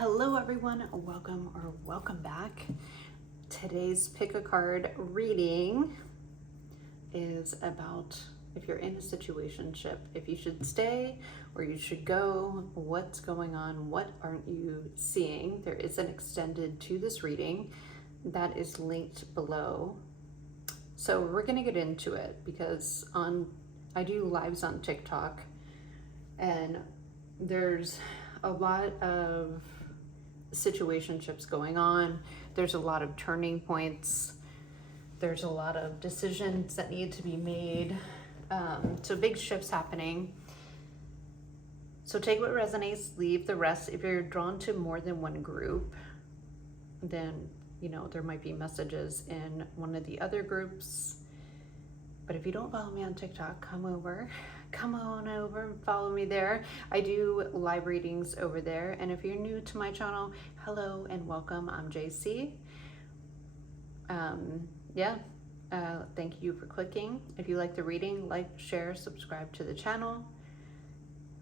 Hello everyone, welcome back. Today's pick a card reading is about if you're in a situationship, if you should stay or you should go, what's going on, what aren't you seeing. There is an extended to this reading that is linked below. So we're gonna get into it because I do lives on TikTok and there's a lot of situationships going on. There's a lot of turning points. There's a lot of decisions that need to be made. So big shifts happening. So take what resonates, leave the rest. If you're drawn to more than one group, then there might be messages in one of the other groups. But if you don't follow me on TikTok, come on over and follow me there. I do live readings over there. And if you're new to my channel, hello and welcome. I'm JC. Thank you for clicking. If you like the reading, like, share, subscribe to the channel.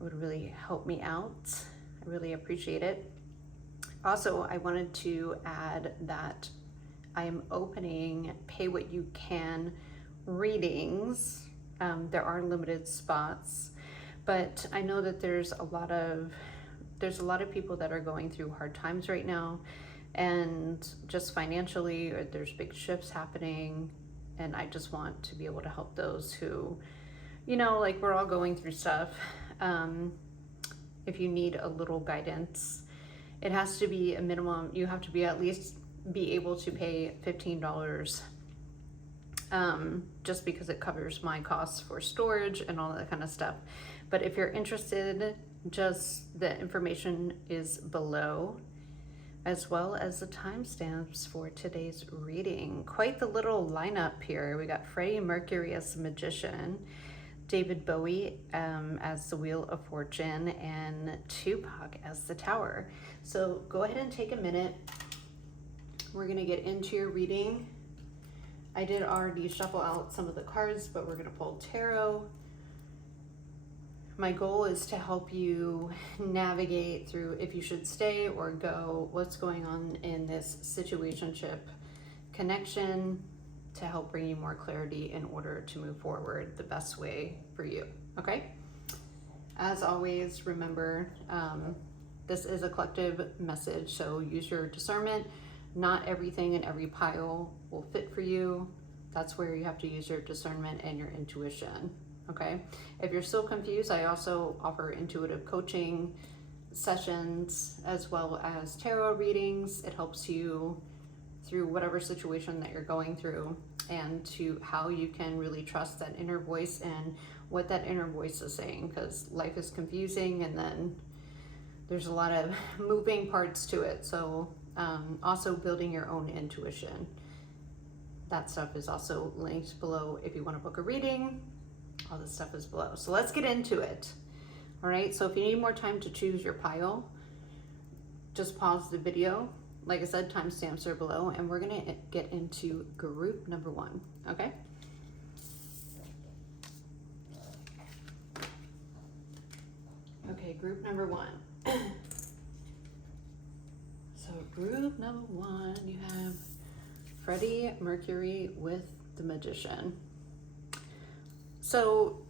It would really help me out. I really appreciate it. Also, I wanted to add that I am opening pay what you can readings. There are limited spots, but I know that there's a lot of people that are going through hard times right now, and just financially, or there's big shifts happening, and I just want to be able to help those who, like, we're all going through stuff. If you need a little guidance, it has to be a minimum. You have to be at least be able to pay $15. Just because it covers my costs for storage and all that kind of stuff. But if you're interested, just the information is below, as well as the timestamps for today's reading. Quite the little lineup here. We got Freddie Mercury as the Magician, David Bowie as the Wheel of Fortune, and Tupac as the Tower. So go ahead and take a minute. We're gonna get into your reading. I did already shuffle out some of the cards, but we're gonna pull tarot. My goal is to help you navigate through if you should stay or go, what's going on in this situationship connection, to help bring you more clarity in order to move forward the best way for you, okay? As always, remember, this is a collective message, so use your discernment. Not everything in every pile will fit for you. That's where you have to use your discernment and your intuition, okay? If you're still confused, I also offer intuitive coaching sessions as well as tarot readings. It helps you through whatever situation that you're going through, and to how you can really trust that inner voice and what that inner voice is saying, because life is confusing and then there's a lot of moving parts to it. So also building your own intuition. That stuff is also linked below if you want to book a reading. All this stuff is below. So let's get into it. All right, so if you need more time to choose your pile, just pause the video. Like I said, timestamps are below, and we're gonna get into group number one, okay? Okay, group number one. So group number one, you have Freddie Mercury with the Magician. So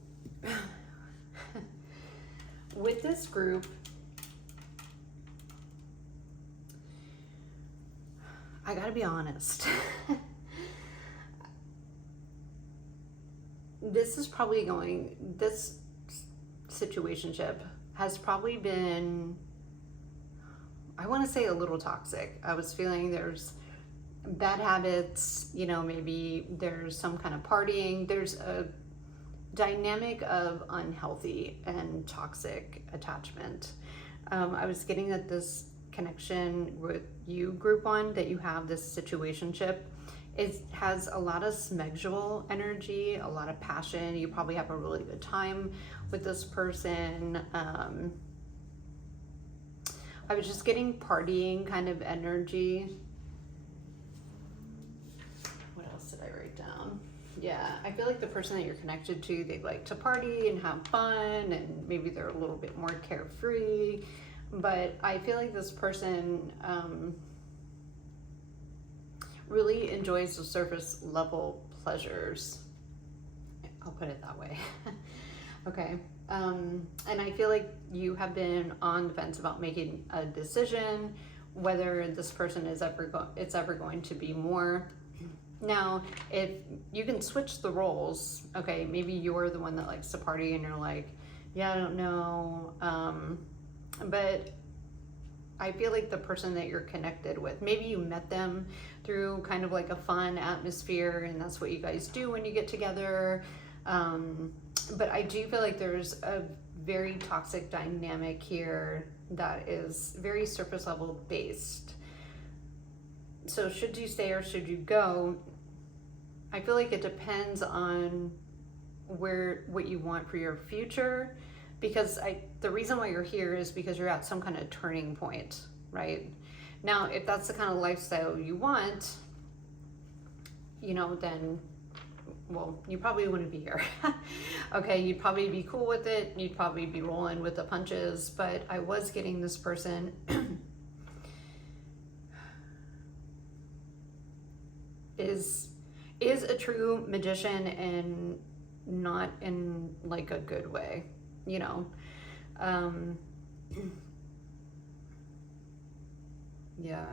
with this group, I gotta be honest. This situationship has probably been, I want to say, a little toxic. I was feeling there's bad habits, maybe there's some kind of partying. There's a dynamic of unhealthy and toxic attachment. I was getting that this connection with you, group one, that you have this situationship, it has a lot of smexual energy, a lot of passion. You probably have a really good time with this person. I was just getting partying kind of energy. What else did I write down? Yeah, I feel like the person that you're connected to, they like to party and have fun, and maybe they're a little bit more carefree. But I feel like this person really enjoys the surface level pleasures. I'll put it that way. Okay. And I feel like you have been on the fence about making a decision, whether this person is ever going to be more. Now, if you can switch the roles, okay, maybe you're the one that likes to party and you're like, yeah, I don't know. But I feel like the person that you're connected with, maybe you met them through kind of like a fun atmosphere and that's what you guys do when you get together. But I do feel like there's a very toxic dynamic here that is very surface level based. So should you stay or should you go? I feel like it depends on what you want for your future, because the reason why you're here is because you're at some kind of turning point, right? Now, if that's the kind of lifestyle you want, then, well, you probably wouldn't be here. Okay, you'd probably be cool with it. You'd probably be rolling with the punches, but I was getting this person is a true magician and not in like a good way, yeah,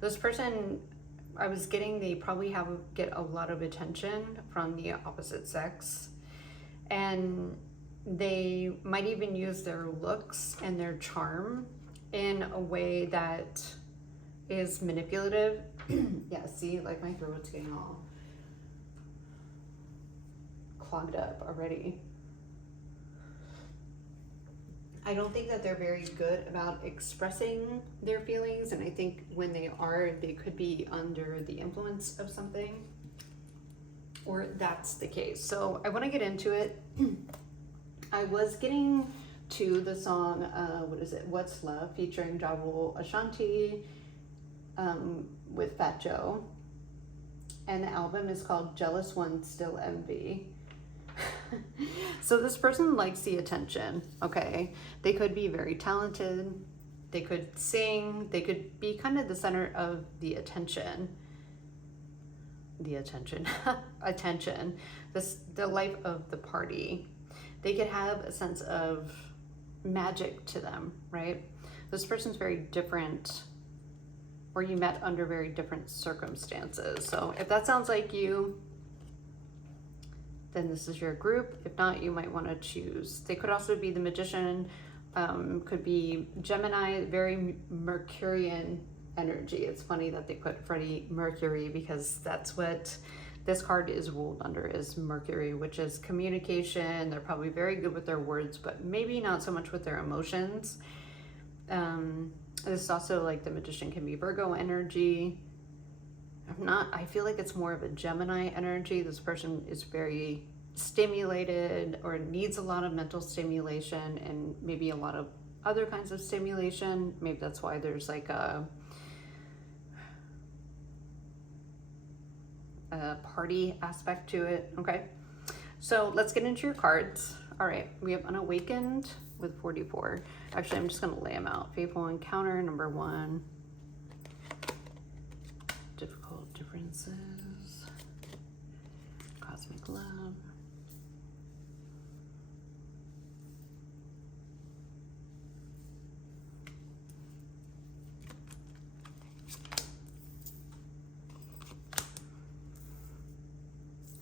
this person, I was getting, they probably get a lot of attention from the opposite sex, and they might even use their looks and their charm in a way that is manipulative. Yeah, see, like my throat's getting all clogged up already. I don't think that they're very good about expressing their feelings, and I think when they are, they could be under the influence of something, or that's the case. So I want to get into it. I was getting to the song, What's Love, featuring Jawul Ashanti with Fat Joe, and the album is called Jealous One Still Envy. So this person likes the attention, okay? They could be very talented, they could sing, they could be kind of the center of the attention, attention, the life of the party. They could have a sense of magic to them, right? This person's very different, or you met under very different circumstances. So if that sounds like you, then this is your group. If not, you might want to choose. They could also be the magician, could be Gemini, very Mercurian energy. It's funny that they put Freddie Mercury, because that's what this card is ruled under, is Mercury, which is communication. They're probably very good with their words, but maybe not so much with their emotions. This is also like the magician can be Virgo energy. I feel like it's more of a Gemini energy. This person is very stimulated or needs a lot of mental stimulation and maybe a lot of other kinds of stimulation. Maybe that's why there's like a party aspect to it. Okay, so let's get into your cards. All right, we have Unawakened with 44. Actually, I'm just going to lay them out. Faithful Encounter, number 1. Difficult Differences. Cosmic Love.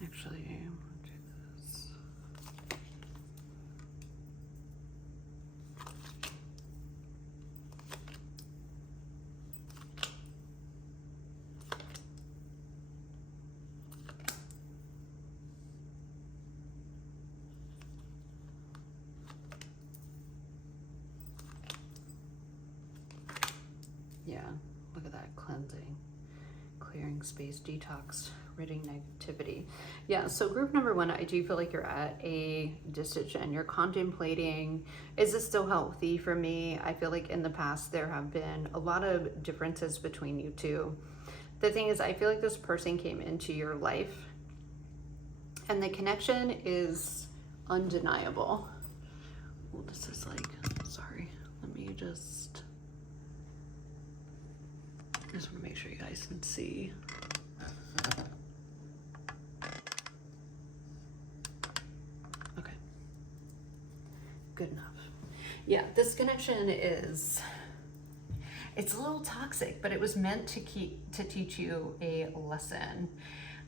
Actually, I'll do this. Yeah, look at that, cleansing, clearing space, detox, ridding negativity. Yeah, so group number 1, I do feel like you're at a decision. You're contemplating, is this still healthy for me? I feel like in the past there have been a lot of differences between you two. The thing is, I feel like this person came into your life and the connection is undeniable. Well, this is like, sorry, let me me just want to make sure you guys can see. Okay. Good enough. Yeah, this connection it's a little toxic, but it was meant to teach you a lesson.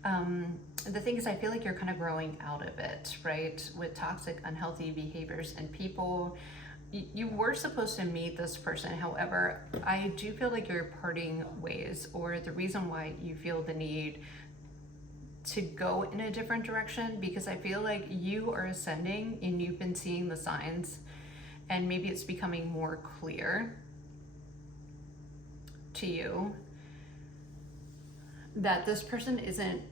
The thing is, I feel like you're kind of growing out of it, right? With toxic, unhealthy behaviors and people. You were supposed to meet this person. However, I do feel like you're parting ways, or the reason why you feel the need to go in a different direction, because I feel like you are ascending and you've been seeing the signs, and maybe it's becoming more clear to you that this person isn't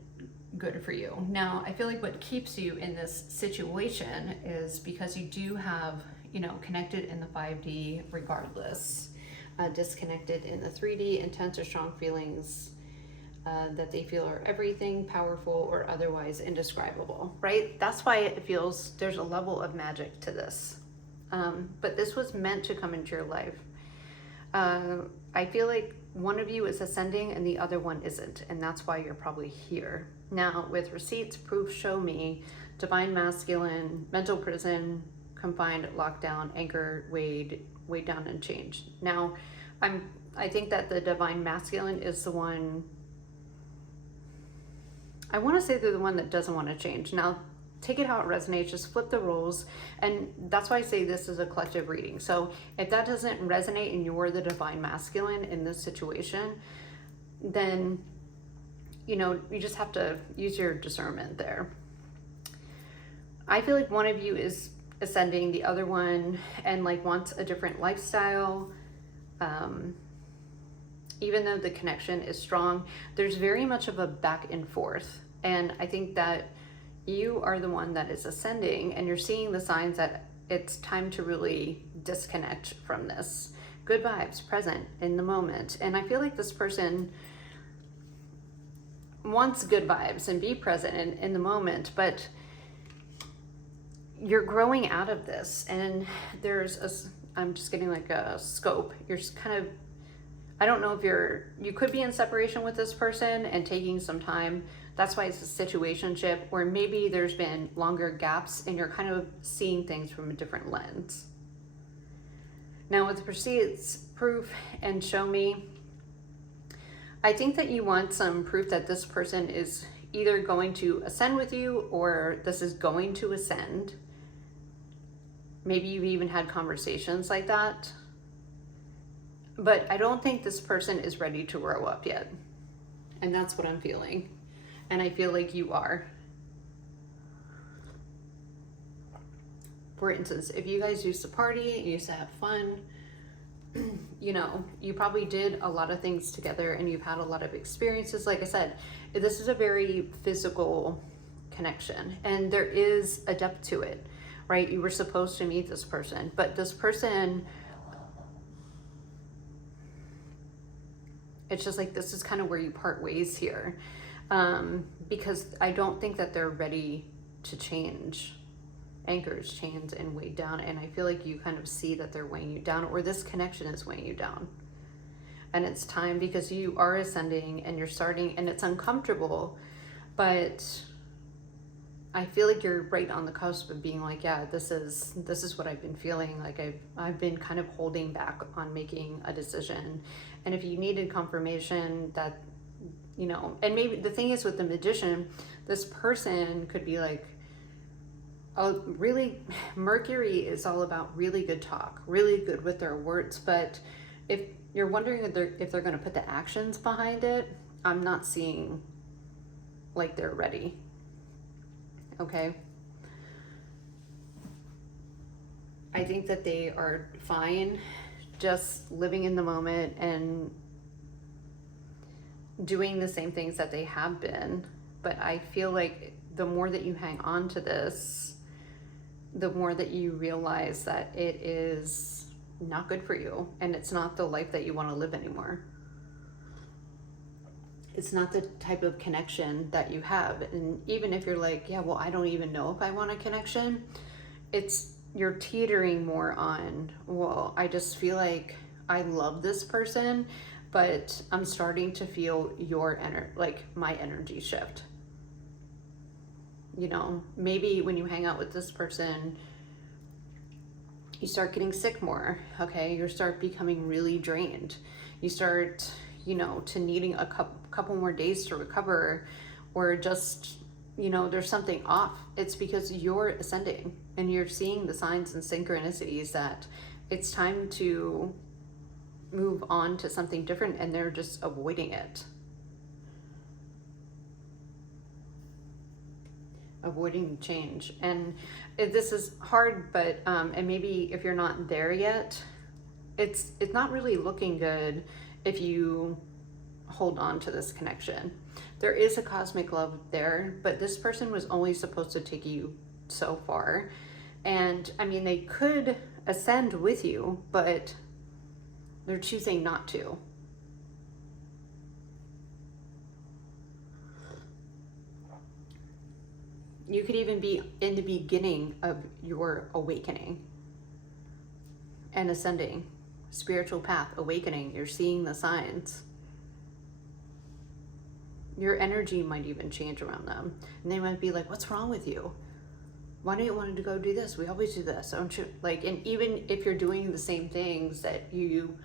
good for you. Now, I feel like what keeps you in this situation is because you do have, connected in the 5D regardless, disconnected in the 3D, intense or strong feelings that they feel are everything, powerful, or otherwise indescribable, right? That's why it feels there's a level of magic to this. But this was meant to come into your life. I feel like one of you is ascending and the other one isn't, and that's why you're probably here. Now, with receipts, proof, show me, divine masculine, mental prison, confined, lockdown, anchor, weighed down and changed. Now, I think that the divine masculine is the one, I want to say they're the one that doesn't want to change. Now, take it how it resonates, just flip the roles. And that's why I say this is a collective reading. So if that doesn't resonate and you're the divine masculine in this situation, then, you just have to use your discernment there. I feel like one of you is ascending, the other one, and wants a different lifestyle. Even though the connection is strong, there's very much of a back and forth. And I think that you are the one that is ascending, and you're seeing the signs that it's time to really disconnect from this. Good vibes, present, in the moment. And I feel like this person wants good vibes and be present in the moment, but you're growing out of this, and I'm just getting a scope. You're just kind of, I don't know if you could be in separation with this person and taking some time. That's why it's a situationship, or maybe there's been longer gaps and you're kind of seeing things from a different lens. Now with the receipts, proof, and show me, I think that you want some proof that this person is either going to ascend with you, or this is going to ascend. Maybe you've even had conversations like that. But I don't think this person is ready to grow up yet. And that's what I'm feeling. And I feel like you are. For instance, if you guys used to party, you used to have fun, you probably did a lot of things together and you've had a lot of experiences. Like I said, this is a very physical connection, and there is a depth to it, right? You were supposed to meet this person, but this person, it's just this is kind of where you part ways here. Because I don't think that they're ready to change. Anchors, chains, and weighed down. And I feel like you kind of see that they're weighing you down, or this connection is weighing you down. And it's time, because you are ascending and you're starting, and it's uncomfortable, but I feel like you're right on the cusp of being yeah, this is what I've been feeling. I've been kind of holding back on making a decision. And if you needed confirmation that, and maybe the thing is with the magician, this person could be Mercury is all about really good talk, really good with their words. But if you're wondering if they're going to put the actions behind it, I'm not seeing they're ready. Okay. I think that they are fine just living in the moment and doing the same things that they have been. But I feel like the more that you hang on to this, the more that you realize that it is not good for you, and it's not the life that you want to live anymore. It's not the type of connection that you have. And even if you're yeah, well, I don't even know if I want a connection, it's you're teetering more on, well, I just feel like I love this person, but I'm starting to feel like my energy shift. You know, maybe when you hang out with this person, you start getting sick more, okay? You start becoming really drained. You start, to needing a couple more days to recover, or just, there's something off. It's because you're ascending and you're seeing the signs and synchronicities that it's time to move on to something different, and they're just avoiding it. Avoiding change. And this is hard, but and maybe if you're not there yet, it's not really looking good if you hold on to this connection. There is a cosmic love there, but this person was only supposed to take you so far. And I mean, they could ascend with you, but they're choosing not to. You could even be in the beginning of your awakening and ascending, spiritual path, awakening. You're seeing the signs. Your energy might even change around them. And they might be like, what's wrong with you? Why don't you want to go do this? We always do this, don't you? Like, and even if you're doing the same things that you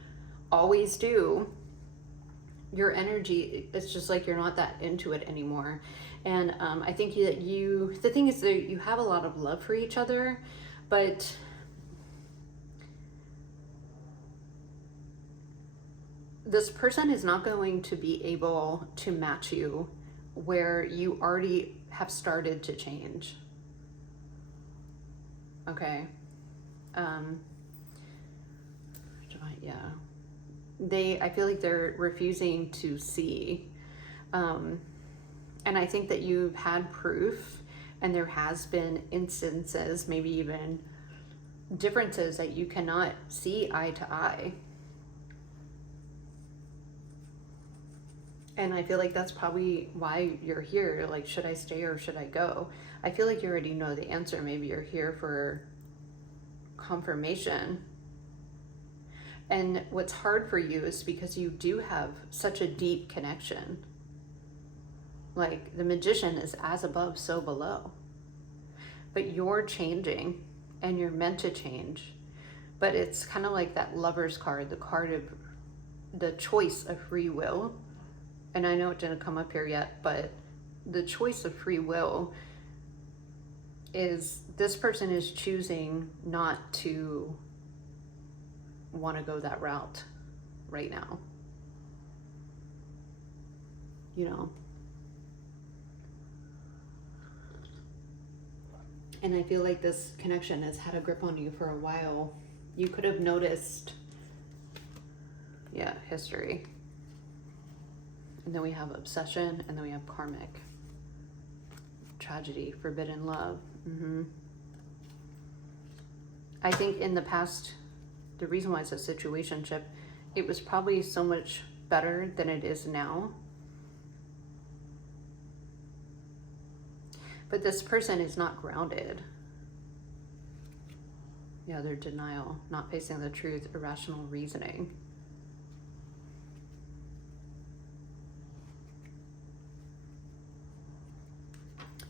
always do, your energy, it's just like you're not that into it anymore. And I think that the thing is that you have a lot of love for each other, but this person is not going to be able to match you where you already have started to change. Okay. I feel like they're refusing to see. And I think that you've had proof, and there has been instances, maybe even differences, that you cannot see eye to eye. And I feel like that's probably why you're here. Like, should I stay or should I go? I feel like you already know the answer. Maybe you're here for confirmation. And what's hard for you is because you do have such a deep connection. Like, the Magician is as above, so below. But you're changing, and you're meant to change. But it's kind of like that Lover's card, the card of the choice of free will. And I know it didn't come up here yet, but the choice of free will is this person is choosing not to want to go that route right now. And I feel like this connection has had a grip on you for a while. You could have noticed, history. And then we have obsession, and then we have karmic. Tragedy, forbidden love. I think in the past, the reason why it's a situationship, it was probably so much better than it is now. But this person is not grounded. Their denial, not facing the truth, irrational reasoning.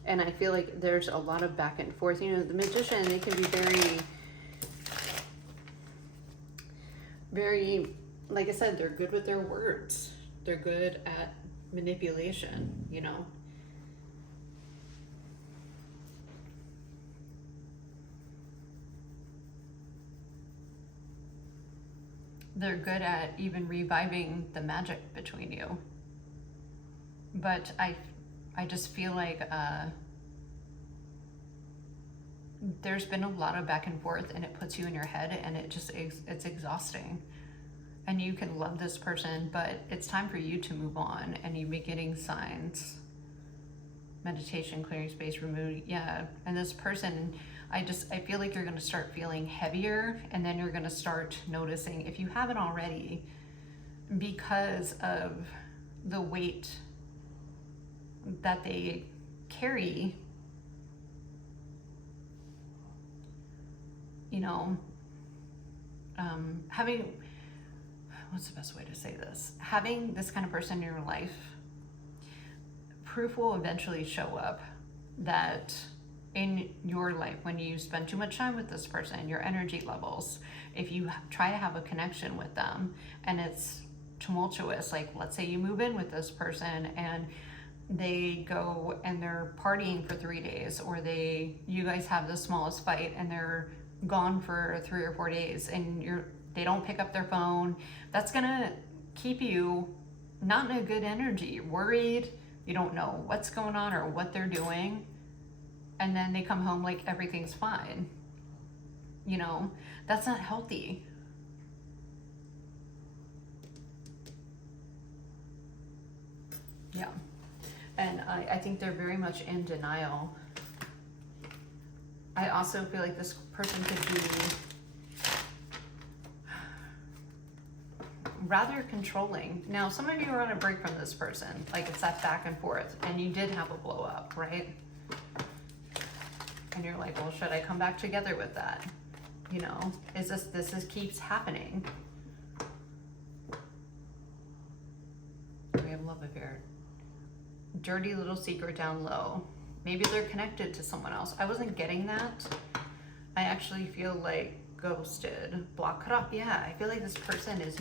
And I feel like there's a lot of back and forth. The Magician, they can be very, very, like I said, they're good with their words. They're good at manipulation, They're good at even reviving the magic between you. But I just feel like there's been a lot of back and forth, and it puts you in your head, and it's exhausting. And you can love this person, but it's time for you to move on, and you be getting signs. Meditation, clearing space, removing, and this person, I feel like you're going to start feeling heavier, and then you're going to start noticing, if you haven't already, because of the weight that they carry, you know, having, what's the best way to say this? Having this kind of person in your life, proof will eventually show up that in your life, when you spend too much time with this person, your energy levels, if you try to have a connection with them and it's tumultuous, like let's say you move in with this person and they go and they're partying for 3 days, or you guys have the smallest fight and they're gone for 3 or 4 days and they don't pick up their phone, that's gonna keep you not in a good energy, worried, you don't know what's going on or what they're doing, and then they come home like everything's fine. You know, that's not healthy. Yeah. And I think they're very much in denial. I also feel like this person could be rather controlling. Now, some of you are on a break from this person, like it's that back and forth, and you did have a blow up, right? And you're like, well, should I come back together with that? You know, this keeps happening. We have love affair. Dirty little secret down low. Maybe they're connected to someone else. I wasn't getting that. I actually feel like ghosted, block, cut off. Yeah, I feel like this person is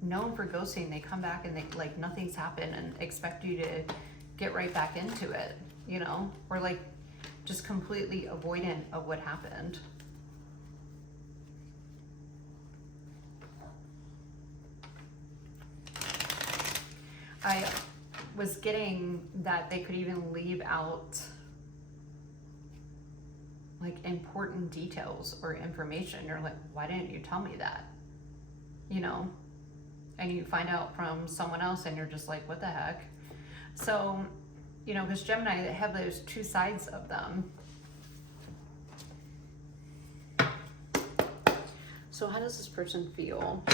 known for ghosting. They come back and they like nothing's happened and expect you to get right back into it, you know, or like just completely avoidant of what happened. I was getting that they could even leave out like important details or information. You're like, why didn't you tell me that? You know, and you find out from someone else and you're just like, what the heck? So, you know, because Gemini, they have those two sides of them. So how does this person feel?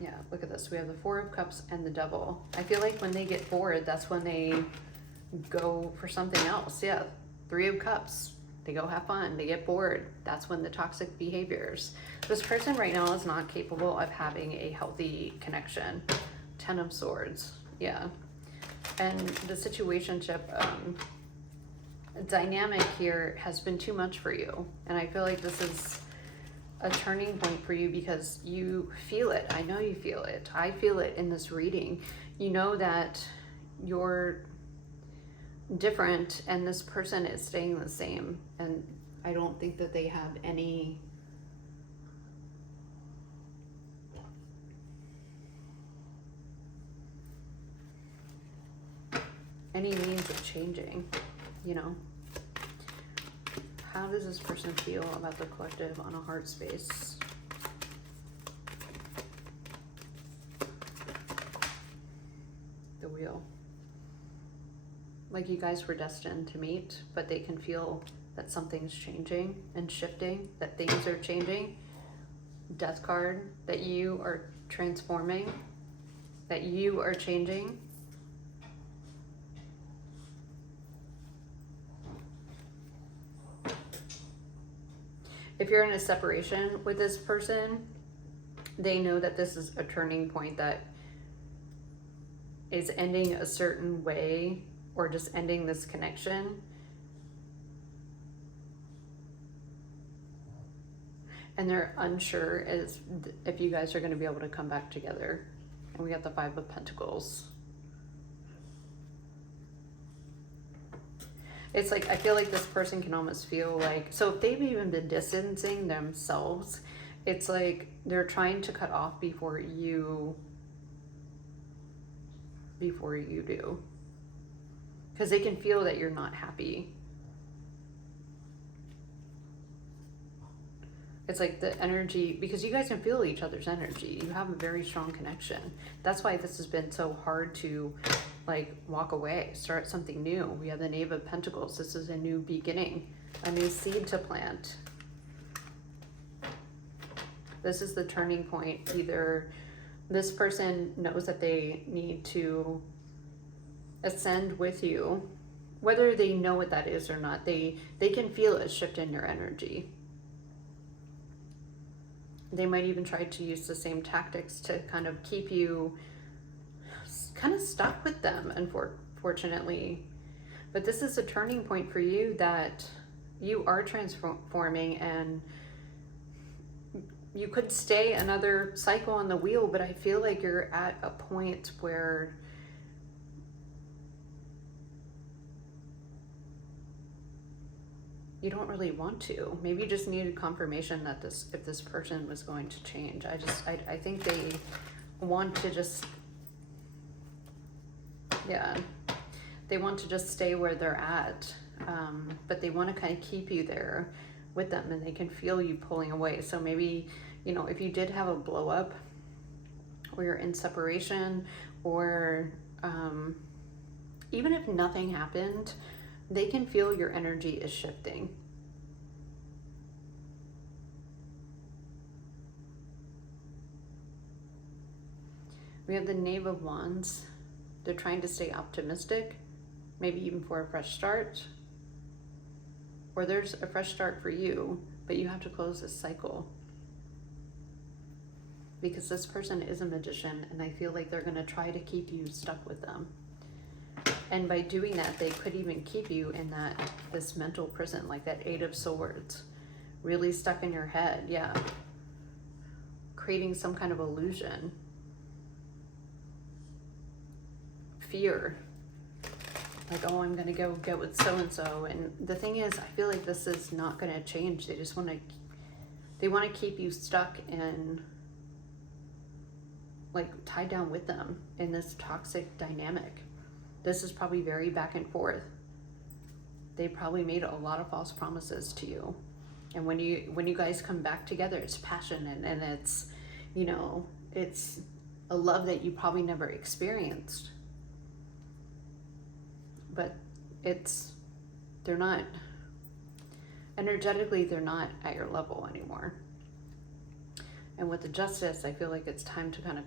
Yeah, look at this. We have the Four of Cups and the Devil. I feel like when they get bored, that's when they go for something else. Yeah, Three of Cups. They go have fun. They get bored. That's when the toxic behaviors. This person right now is not capable of having a healthy connection. Ten of Swords. Yeah. And the situationship dynamic here has been too much for you. And I feel like this is a turning point for you because you feel it. I know you feel it. I feel it in this reading. You know that you're different and this person is staying the same, and I don't think that they have any means of changing, you know. How does this person feel about the collective on a heart space? The Wheel. Like you guys were destined to meet, but they can feel that something's changing and shifting, that things are changing. Death card, that you are transforming, that you are changing. If you're in a separation with this person, they know that this is a turning point that is ending a certain way, or just ending this connection. And they're unsure as if you guys are going to be able to come back together. And we got the Five of Pentacles. It's like, I feel like this person can almost feel like, so if they've even been distancing themselves, it's like they're trying to cut off before you do. Because they can feel that you're not happy. It's like the energy, because you guys can feel each other's energy. You have a very strong connection. That's why this has been so hard to like walk away, start something new. We have the Knave of Pentacles. This is a new beginning, a new seed to plant. This is the turning point. Either this person knows that they need to ascend with you, whether they know what that is or not, they can feel a shift in your energy. They might even try to use the same tactics to kind of keep you kind of stuck with them, unfortunately. But this is a turning point for you, that you are transforming, and you could stay another cycle on the wheel, but I feel like you're at a point where you don't really want to. Maybe you just needed confirmation that if this person was going to change. I think they want to just, yeah, they want to just stay where they're at, but they want to kind of keep you there with them, and they can feel you pulling away. So maybe, you know, if you did have a blow up, or you're in separation, or even if nothing happened, they can feel your energy is shifting. We have the Knave of Wands. They're trying to stay optimistic, maybe even for a fresh start. Or there's a fresh start for you, but you have to close this cycle. Because this person is a magician, and I feel like they're going to try to keep you stuck with them. And by doing that, they could even keep you in this mental prison, like that Eight of Swords, really stuck in your head. Yeah, creating some kind of illusion, fear, like, oh, I'm gonna go get with so and so. And the thing is, I feel like this is not gonna change. They just want to keep you stuck and like tied down with them in this toxic dynamic. This is probably very back and forth. They probably made a lot of false promises to you. And when you guys come back together, it's passion, and it's, you know, it's a love that you probably never experienced. But they're not, energetically, they're not at your level anymore. And with the Justice, I feel like it's time to kind of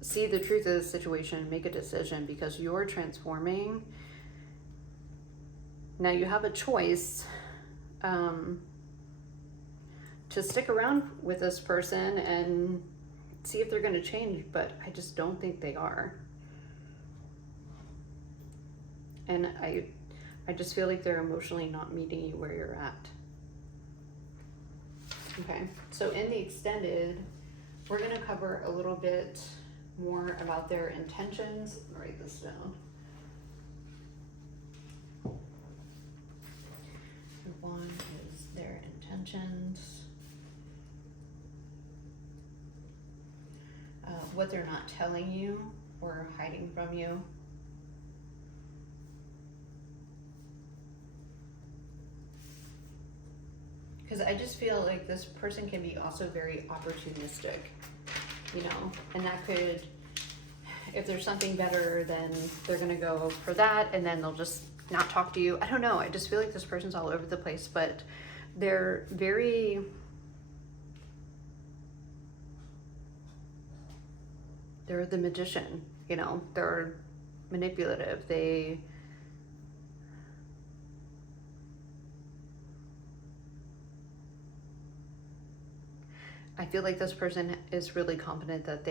see the truth of the situation, make a decision, because you're transforming. Now you have a choice to stick around with this person and see if they're going to change, but I just don't think they are. And I just feel like they're emotionally not meeting you where you're at. Okay, so in the extended, we're going to cover a little bit more about their intentions. I'll write this down. One is their intentions, what they're not telling you or hiding from you. Because I just feel like this person can be also very opportunistic, you know, and that could, if there's something better, then they're going to go for that, and then they'll just not talk to you. I don't know. I just feel like this person's all over the place, but they're they're the magician, you know, they're manipulative. I feel like this person is really confident that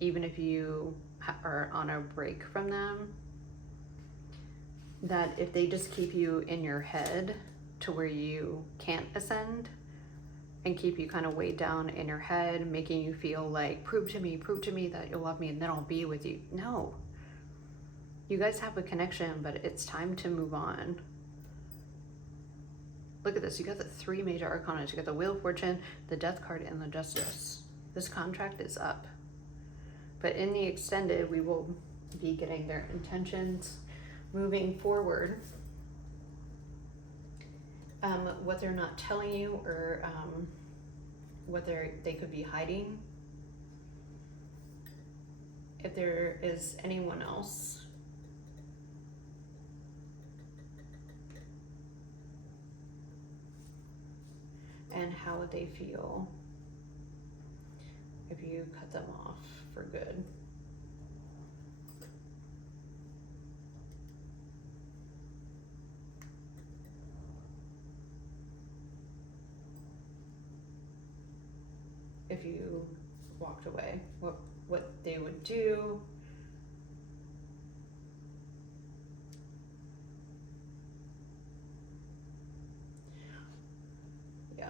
even if you are on a break from them, that if they just keep you in your head to where you can't ascend and keep you kind of weighed down in your head, making you feel like, prove to me that you'll love me and then I'll be with you. No. You guys have a connection, but it's time to move on. Look at this. You got the three major arcana. You got the Wheel of Fortune, the Death card, and the Justice. This contract is up. But in the extended, we will be getting their intentions moving forward. What they're not telling you, or what they could be hiding. If there is anyone else. And how would they feel if you cut them off for good? if you walked away, what they would do. Yeah.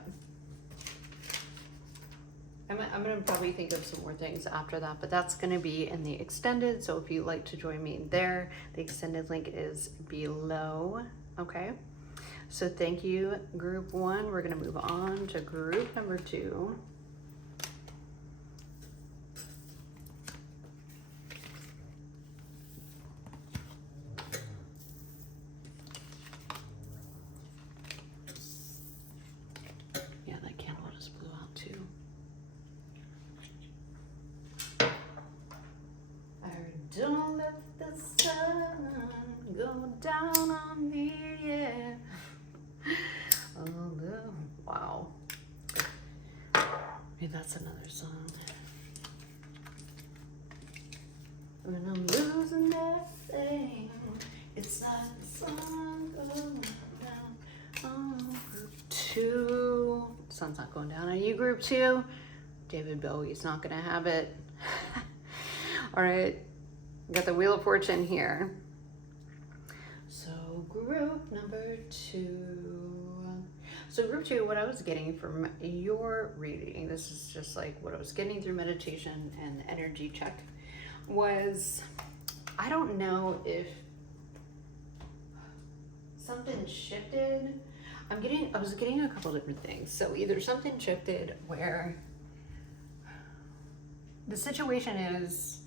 I'm going to probably think of some more things after that, but that's going to be in the extended. So if you'd like to join me there, the extended link is below. Okay. So thank you, group one. We're going to move on to group number two. Yeah, that candle just blew out too. Don't let the sun go down on me, yeah. Oh, wow. Maybe that's another song. When I'm losing everything, it's like the sun going down on group two. Sun's not going down on you, group two. David Bowie's not gonna have it. All right. Got the Wheel of Fortune here. So group number two. So group two, what I was getting from your reading, this is just like what I was getting through meditation and energy check, was, I don't know if something shifted. I was getting a couple different things. So either something shifted where the situation is,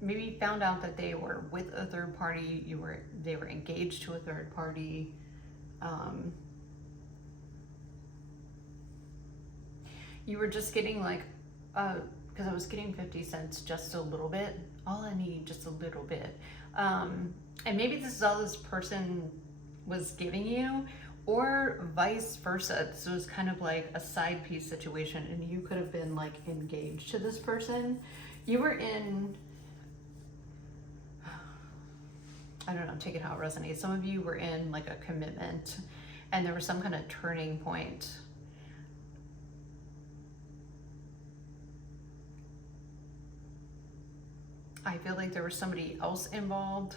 maybe you found out that they were with a third party, they were engaged to a third party. You were just getting like, because I was getting 50 cents just a little bit. All I need, just a little bit. And maybe this is all this person was giving you, or vice versa. This was kind of like a side piece situation, and you could have been like engaged to this person. You were in, I don't know, take it how it resonates. Some of you were in like a commitment, and there was some kind of turning point. I feel like there was somebody else involved.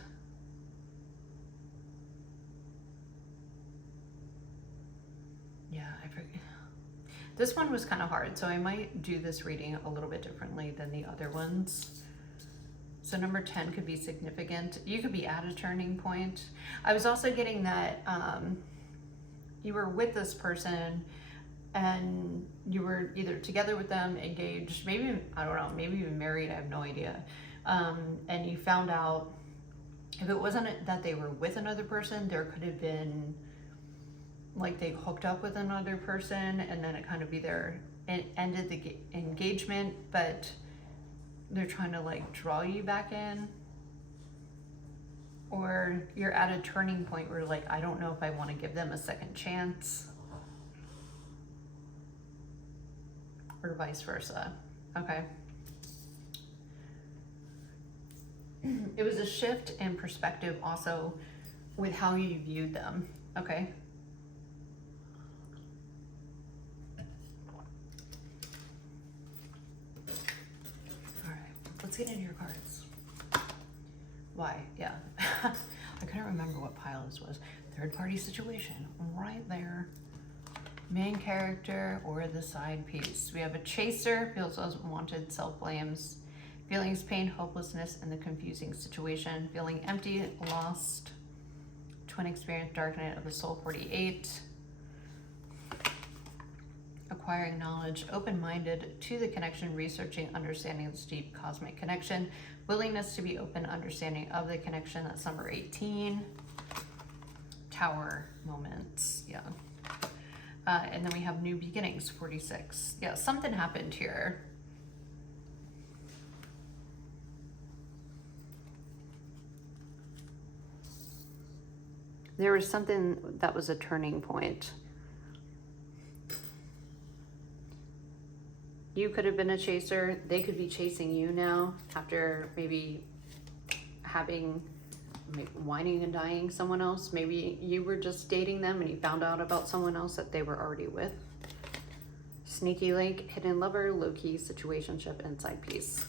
Yeah, I forget. This one was kind of hard, so I might do this reading a little bit differently than the other ones. So number 10 could be significant. You could be at a turning point. I was also getting that you were with this person and you were either together with them, engaged, maybe, I don't know, maybe even married, I have no idea. And you found out, if it wasn't that they were with another person, there could have been like they hooked up with another person, and then it kind of either ended the engagement, but they're trying to like draw you back in, or you're at a turning point where like, I don't know if I want to give them a second chance, or vice versa. Okay. It was a shift in perspective also with how you viewed them. Okay. All right, let's get into your cards. Why? Yeah. I couldn't remember what pile this was. Third party situation, right there. Main character or the side piece. We have a chaser, feels unwanted, self-blames. Feelings, pain, hopelessness, and the confusing situation. Feeling empty, lost. Twin experience, dark night of the soul, 48. Acquiring knowledge, open-minded to the connection, researching, understanding this deep cosmic connection. Willingness to be open, understanding of the connection, that's number 18. Tower moments, yeah. And then we have new beginnings, 46. Yeah, something happened here. There was something that was a turning point. You could have been a chaser. They could be chasing you now after maybe having, whining and dying someone else. Maybe you were just dating them and you found out about someone else that they were already with. sneaky link, hidden lover, low-key, situationship, and side piece.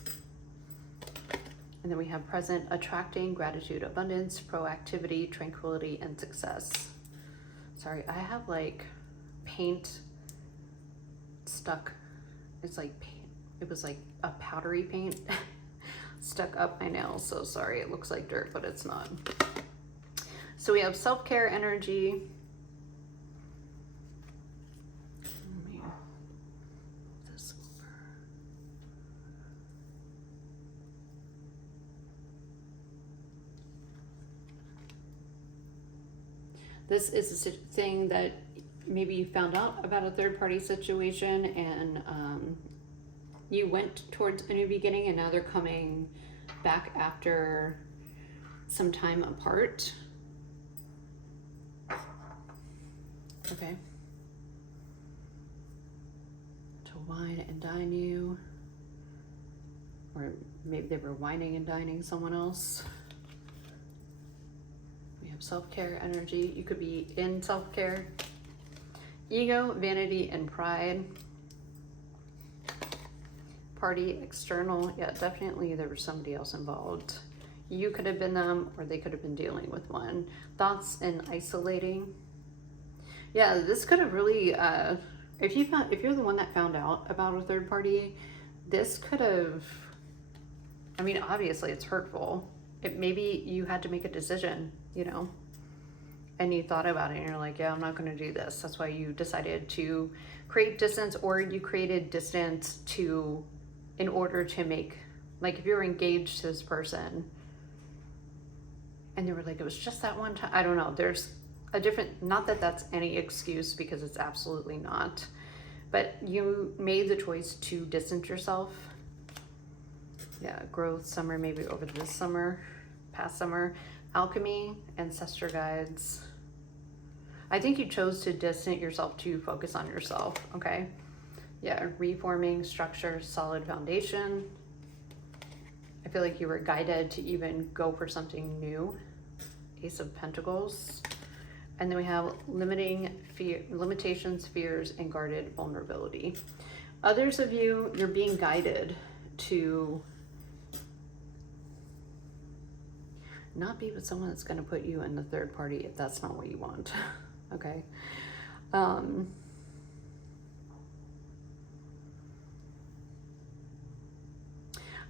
And then we have present, attracting, gratitude, abundance, proactivity, tranquility, and success. Sorry, I have like paint stuck. It's like paint. It was like a powdery paint stuck up my nails. So sorry, it looks like dirt, but it's not. So we have self-care energy. Let me move this over. This is a thing that maybe you found out about a third-party situation and you went towards a new beginning, and now they're coming back after some time apart. Okay. To wine and dine you. Or maybe they were wining and dining someone else. We have self-care energy. You could be in self-care. Ego, vanity, and pride. Party, external. Yeah, definitely there was somebody else involved. You could have been them, or they could have been dealing with one. Thoughts and isolating. Yeah, this could have really, if you're the one that found out about a third party, this could have, I mean, obviously it's hurtful. Maybe you had to make a decision, you know, and you thought about it and you're like, yeah, I'm not going to do this. That's why you decided to create distance, or you created distance in order to make, like if you were engaged to this person and they were like, it was just that one time. I don't know. There's a different, not that that's any excuse, because it's absolutely not, but you made the choice to distance yourself. Yeah, growth, summer, maybe over this summer, past summer. Alchemy, ancestor guides. I think you chose to distance yourself to focus on yourself, okay? Yeah, reforming, structure, solid foundation. I feel like you were guided to even go for something new. Ace of Pentacles. And then we have limitations, fears, and guarded vulnerability. Others of you, you're being guided to not be with someone that's going to put you in the third party if that's not what you want. Okay.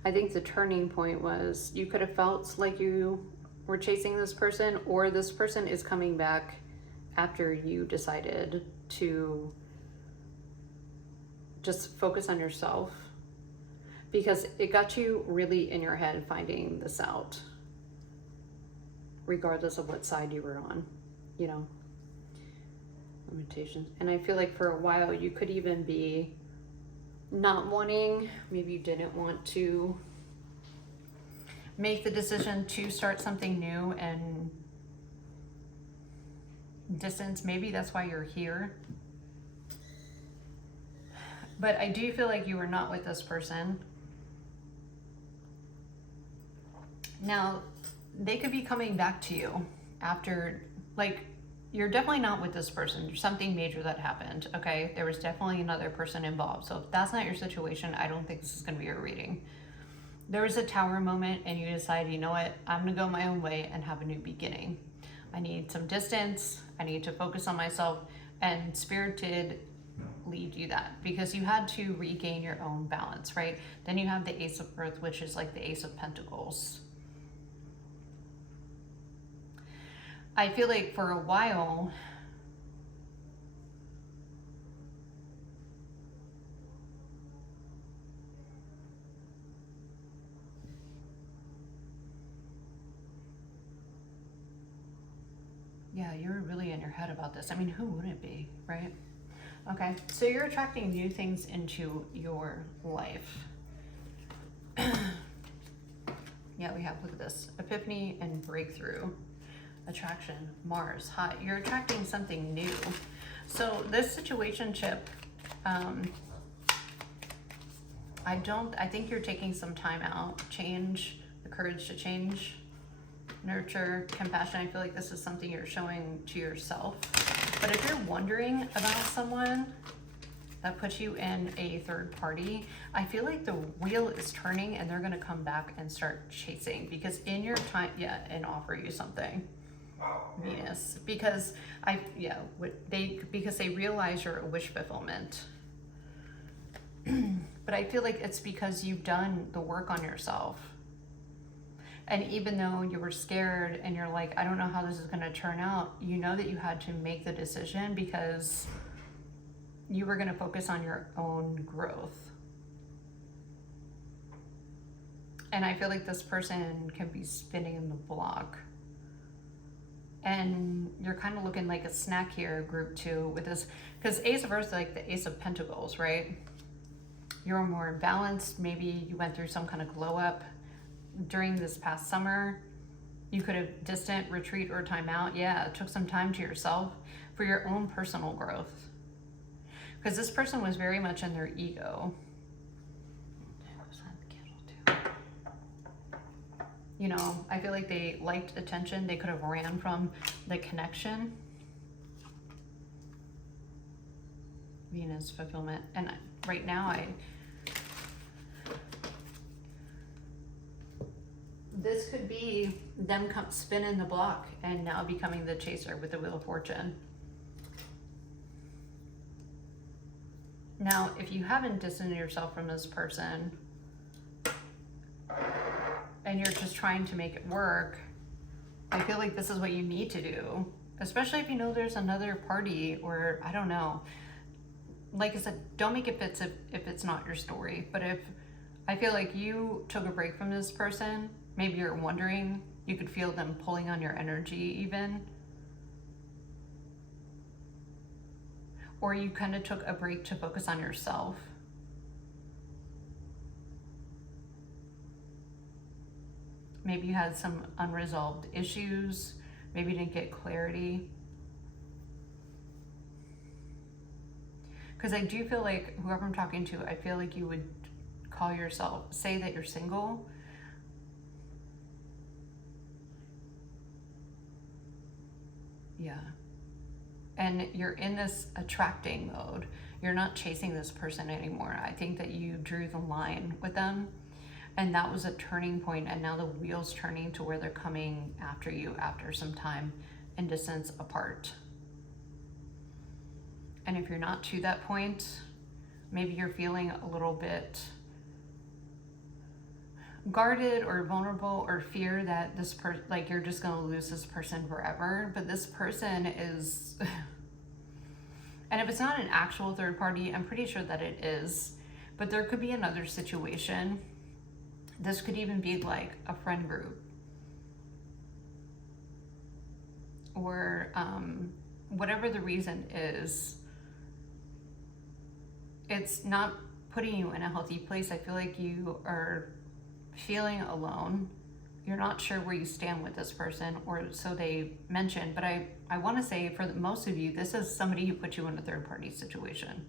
I think the turning point was you could have felt like you were chasing this person, or this person is coming back after you decided to just focus on yourself, because it got you really in your head finding this out, regardless of what side you were on, you know. Limitations. And I feel like for a while you could even be not wanting, maybe you didn't want to make the decision to start something new and distance. Maybe that's why you're here. But I do feel like you were not with this person. Now, they could be coming back to you after, like, you're definitely not with this person. There's something major that happened, okay? There was definitely another person involved. So if that's not your situation, I don't think this is gonna be your reading. There was a tower moment and you decided, you know what? I'm gonna go my own way and have a new beginning. I need some distance. I need to focus on myself, and Spirit did lead you that, because you had to regain your own balance, right? Then you have the Ace of Earth, which is like the Ace of Pentacles. I feel like for a while, yeah, you're really in your head about this. I mean, who wouldn't it be, right? Okay, so you're attracting new things into your life. Yeah, we have, look at this, epiphany and breakthrough. Attraction, Mars, hot. You're attracting something new. So this situationship, I think you're taking some time out, change, the courage to change, nurture, compassion. I feel like this is something you're showing to yourself. But if you're wondering about someone, that puts you in a third party, I feel like the wheel is turning and they're going to come back and start chasing, because in your time, and offer you something, Venus, because because they realize you're a wish fulfillment. But I feel like it's because you've done the work on yourself. And even though you were scared and you're like, I don't know how this is going to turn out, you know that you had to make the decision because you were going to focus on your own growth. And I feel like this person can be spinning the block. And you're kind of looking like a snack here, group 2, with this, because Ace of Earth is like the Ace of Pentacles, right? You're more balanced. Maybe you went through some kind of glow up during this past summer. You could have distant retreat or time out. Yeah, took some time to yourself for your own personal growth. Because this person was very much in their ego. You know, I feel like they liked attention. They could have ran from the connection. Venus fulfillment. And right now this could be them spinning the block and now becoming the chaser with the Wheel of Fortune. Now, if you haven't distanced yourself from this person and you're just trying to make it work, I feel like this is what you need to do, especially if you know there's another party, or I don't know. Like I said, don't make it fit if it's not your story. But if I feel like you took a break from this person, maybe you're wondering, you could feel them pulling on your energy even. Or you kind of took a break to focus on yourself. Maybe you had some unresolved issues. Maybe you didn't get clarity. Because I do feel like whoever I'm talking to, I feel like you would call yourself, say that you're single. Yeah. And you're in this attracting mode. You're not chasing this person anymore. I think that you drew the line with them, and that was a turning point, and now the wheel's turning to where they're coming after you after some time and distance apart. And if you're not to that point, maybe you're feeling a little bit guarded or vulnerable, or fear that this person, like you're just going to lose this person forever. But this person is, and if it's not an actual third party, I'm pretty sure that it is, but there could be another situation. This could even be like a friend group, or whatever the reason is. It's not putting you in a healthy place. I feel like you are feeling alone. You're not sure where you stand with this person, or so they mentioned. But I want to say, for most of you, this is somebody who put you in a third party situation.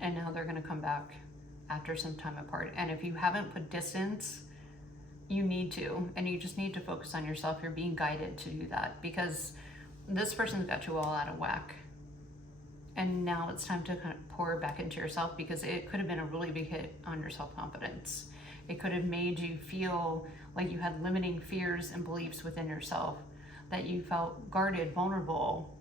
And now they're going to come back after some time apart. And if you haven't put distance, you need to. And you just need to focus on yourself. You're being guided to do that, because this person's got you all out of whack. And now it's time to kind of pour back into yourself, because it could have been a really big hit on your self-confidence. It could have made you feel like you had limiting fears and beliefs within yourself, that you felt guarded, vulnerable,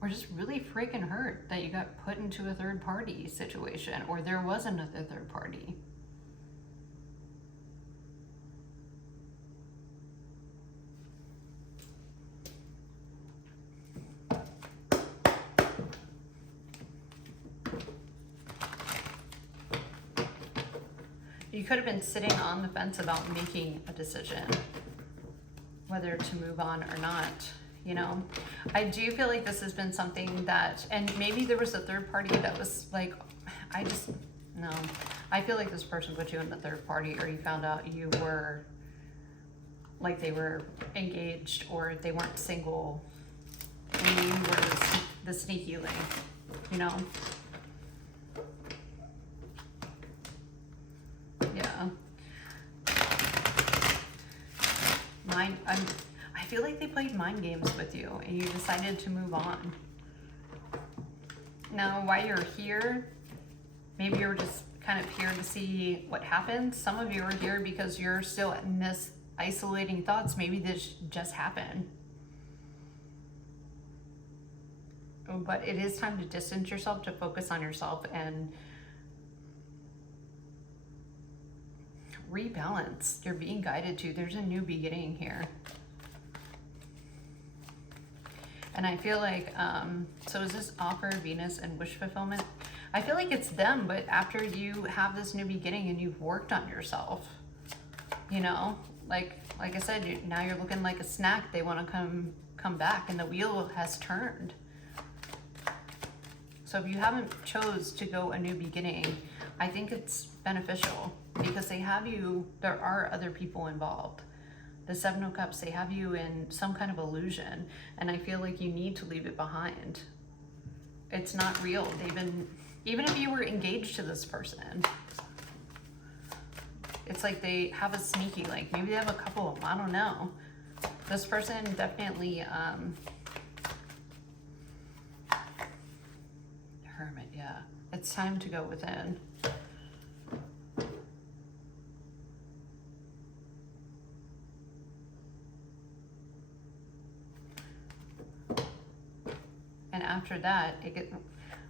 or just really freaking hurt that you got put into a third party situation, or there was another third party. You could have been sitting on the fence about making a decision, whether to move on or not, you know? I do feel like this has been something that, and maybe there was a third party that was like, no. I feel like this person put you in the third party, or you found out you were, like they were engaged, or they weren't single, and you were the sneaky link, you know? Yeah. 9 I feel like they played mind games with you and you decided to move on. Now, while you're here, maybe you're just kind of here to see what happens. Some of you are here because you're still in this isolating thoughts. Maybe this just happened. But it is time to distance yourself, to focus on yourself and rebalance. You're being guided to. There's a new beginning here. And I feel like, so is this offer, Venus, and wish fulfillment? I feel like it's them, but after you have this new beginning and you've worked on yourself, you know, like I said, now you're looking like a snack. They want to come back, and the wheel has turned. So if you haven't chose to go a new beginning, I think it's beneficial because they have you, there are other people involved. The Seven of Cups, they have you in some kind of illusion, and I feel like you need to leave it behind. It's not real. They've been, even if you were engaged to this person, it's like they have a sneaky, like maybe they have a couple of them, I don't know. This person definitely, Hermit, yeah. It's time to go within. And after that,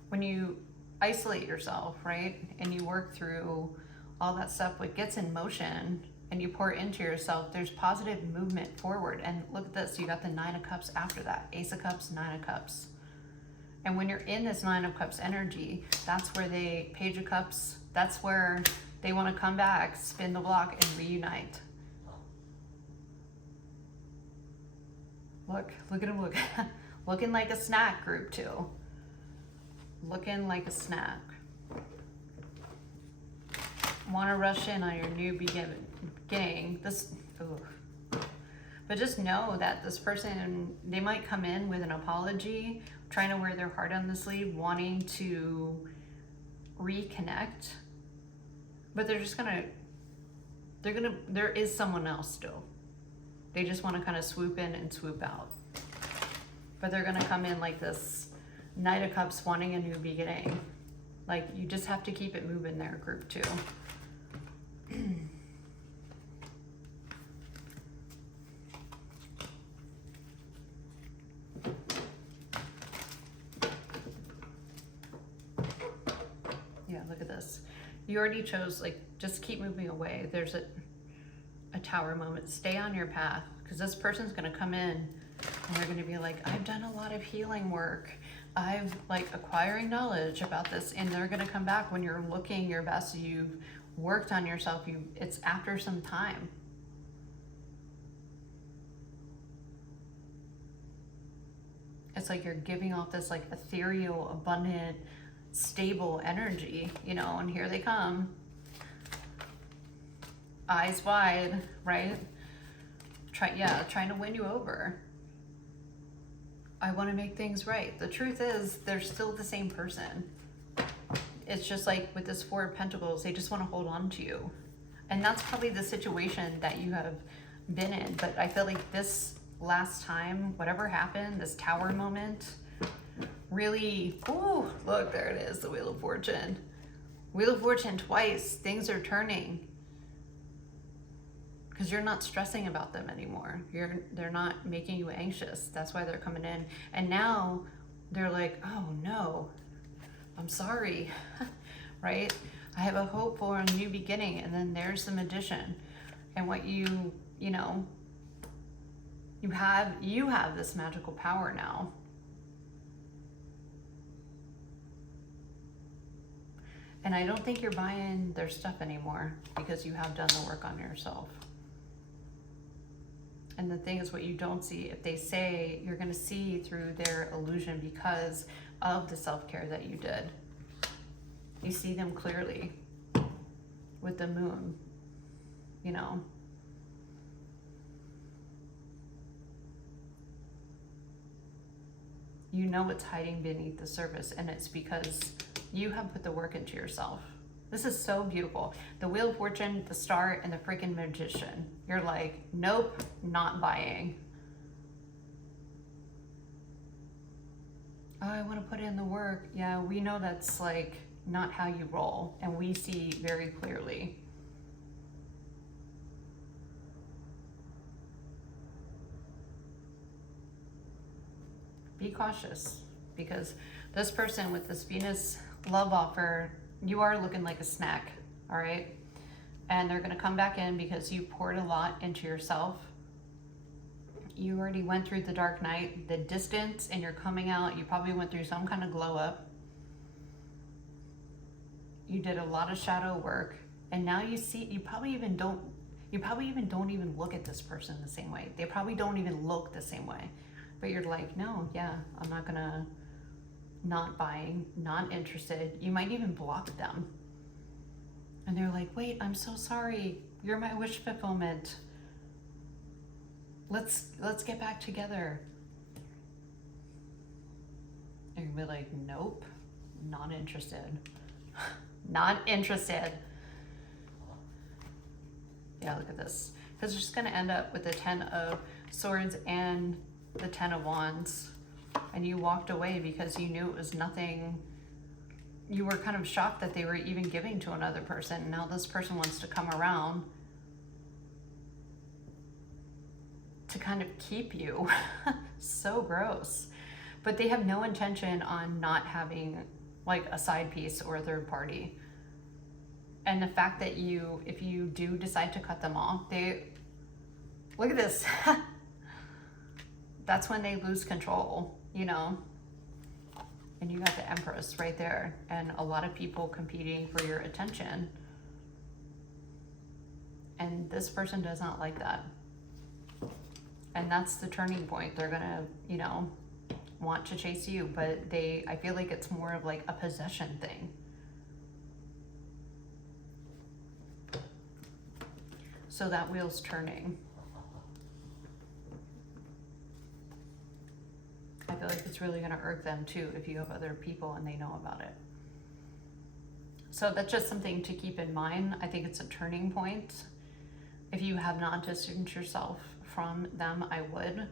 when you isolate yourself, right, and you work through all that stuff, what gets in motion, and you pour into yourself, there's positive movement forward. And look at this, you got the Nine of Cups after that. Ace of Cups, Nine of Cups. And when you're in this Nine of Cups energy, that's where Page of Cups, that's where they want to come back, spin the block, and reunite. Look at him, looking like a snack, group 2. Looking like a snack. Want to rush in on your new beginning. But just know that this person, they might come in with an apology, trying to wear their heart on the sleeve, wanting to reconnect. But there is someone else still. They just want to kind of swoop in and swoop out. But they're going to come in like this Knight of Cups, wanting a new beginning. Like, you just have to keep it moving there, group 2. Yeah, look at this. You already chose, like, just keep moving away. There's a tower moment. Stay on your path, because this person's going to come in and they're going to be like, I've done a lot of healing work. I've, like, acquiring knowledge about this. And they're going to come back when you're looking your best. You've worked on yourself. It's after some time. It's like you're giving off this, like, ethereal, abundant, stable energy, you know, and here they come. Eyes wide, right? Trying to win you over. I want to make things right. The truth is, they're still the same person. It's just like with this Four of Pentacles, they just want to hold on to you. And that's probably the situation that you have been in. But I feel like this last time, whatever happened, this tower moment, really, ooh, look, there it is, the Wheel of Fortune. Wheel of Fortune twice, things are turning. Because you're not stressing about them anymore. They're not making you anxious. That's why they're coming in. And now they're like, oh no, I'm sorry, right? I have a hope for a new beginning. And then there's the Magician. And what you have this magical power now. And I don't think you're buying their stuff anymore because you have done the work on yourself. And the thing is, what you don't see, if they say, you're going to see through their illusion because of the self-care that you did. You see them clearly with the moon, you know. You know what's hiding beneath the surface, and it's because you have put the work into yourself. This is so beautiful. The Wheel of Fortune, the Star, and the freaking Magician. You're like, nope, not buying. Oh, I want to put in the work. Yeah, we know that's like not how you roll, and we see very clearly. Be cautious, because this person with this Venus love offer, you are looking like a snack, all right? And they're going to come back in because you poured a lot into yourself. You already went through the dark night, the distance, and you're coming out. You probably went through some kind of glow up. You did a lot of shadow work, and now you see, you probably even don't even look at this person the same way. They probably don't even look the same way. But you're like, no, yeah, I'm not gonna, not buying, not interested. You might even block them. And they're like, wait, I'm so sorry. You're my wish fulfillment. Let's get back together. And you'll be like, nope, not interested. Not interested. Yeah, look at this. Because you're just gonna end up with the 10 of Swords and the 10 of Wands. And you walked away because you knew it was nothing. You were kind of shocked that they were even giving to another person. Now this person wants to come around to kind of keep you. So gross. But they have no intention on not having like a side piece or a third party. And the fact that you, if you do decide to cut them off, they, look at this. That's when they lose control, you know? And you got the Empress right there, and a lot of people competing for your attention. And this person does not like that. And that's the turning point. They're gonna, you know, want to chase you, but I feel like it's more of like a possession thing. So that wheel's turning. I feel like it's really gonna irk them too if you have other people and they know about it. So that's just something to keep in mind. I think it's a turning point. If you have not distanced yourself from them, I would.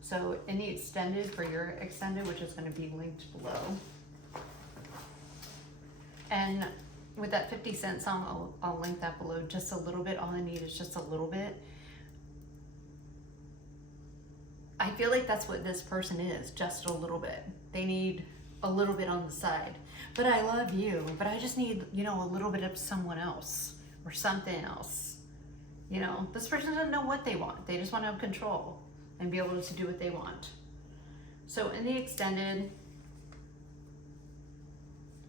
So in the extended, for your extended, which is gonna be linked below. And with that 50-cent song, I'll link that below just a little bit. All I need is just a little bit. I feel like that's what this person is, just a little bit. They need a little bit on the side. But I love you, but I just need, you know, a little bit of someone else or something else. You know, this person doesn't know what they want. They just want to have control and be able to do what they want. So in the extended,